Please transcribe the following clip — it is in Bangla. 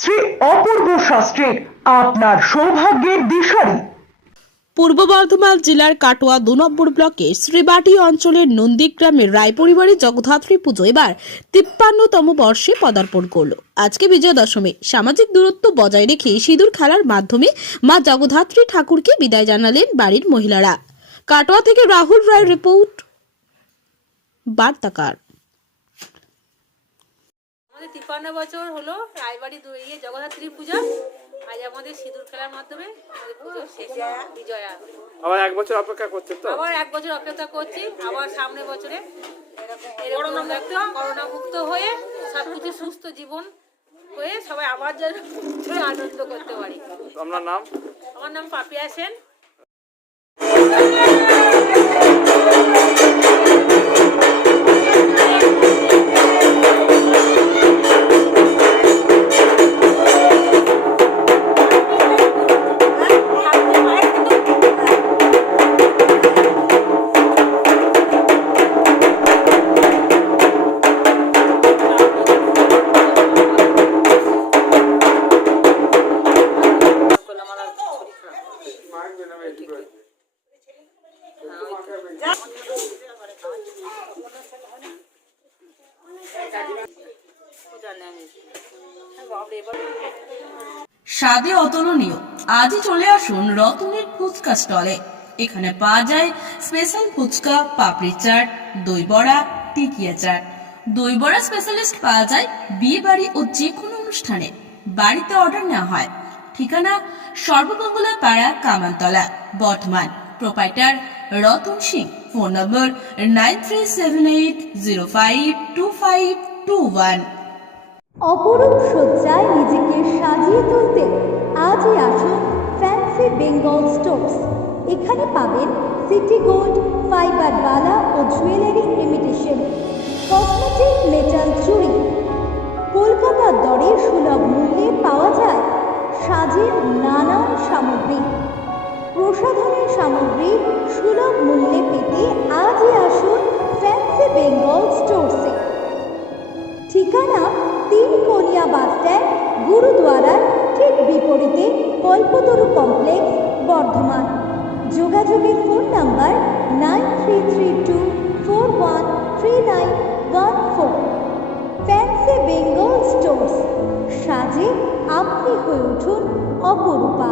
Shri Apurba শাস্ত্রীর আপনার সৌভাগ্যের দিশারি। পূর্ব বর্ধমান জেলার কাটোয়া দু নম্বর ব্লকের শ্রীবাটি অঞ্চলের নন্দীগ্রামের রায় পরিবারের জগদ্ধাত্রী পুজো এবার তিপ্পান্নতম বর্ষে পদার্পণ করল। আজকে বিজয়া দশমী সামাজিক দূরত্ব বজায় রেখে সিঁদুর খেলার মাধ্যমে মা জগদ্ধাত্রী ঠাকুরকে বিদায় জানালেন বাড়ির মহিলারা। কাটোয়া থেকে রাহুল রায় রিপোর্ট, বার্তাকার। আমাদের বছর হলো রায়বাড়ি ইয়ে জগদ্ধাত্রী পূজা। আজ আমাদের সিঁদুর খেলার মাধ্যমে আমাদের পুজো শেষ বিজয়া। আবার এক বছর অপেক্ষা করছেন তো? আবার এক বছর অপেক্ষা করছি আবার সামনে বছরে। করোনা মুক্ত? করোনা মুক্ত হয়ে সব কিছু সুস্থ জীবন হয়ে সবাই আবার যেন আনন্দ করতে পারি। আপনার নাম? আমার নাম পাপিয়া সেন। স্বাদে অতুলনীয়। আজই চলে আসুন রতনের ফুচকা স্টলে। এখানে পাওয়া যায় স্পেশাল ফুচকা, পাপড়ি চাট দই বড়া টিকিয়া চাট। দই বড়া স্পেশালিস্ট পাওয়া যায় বিয়ে বাড়ি ও যে কোনো অনুষ্ঠানে। বাড়িতে অর্ডার নেওয়া হয়। ঠিকানা Sarbamangala Para Kamantala Bardhaman. Proprietor Ratan Singh. Phone number nine three seven eight zero five two five two one. অপরূপ সজ্জায় নিজেকে সাজিয়ে তুলতে আজই আসুন ফ্যান্সি বেঙ্গল স্টোর্স এখানে পাবেন সিটি গোল্ড ফাইবার বালা ও জুয়েলারি ইমিটেশন কসমেটিক মেটাল চুড়ি কলকাতার দরে সুলভ মূল্যে পাওয়া যায় সাজের নানান সামগ্রী। গুরুদুয়ারার ঠিক বিপরীতে কল্পতরু কমপ্লেক্স, বর্ধমান। যোগাযোগের phone number nine three three two four one three nine one four. Fancy Bengal stores, সাজে আপনি হয়ে উঠুন অপরূপা।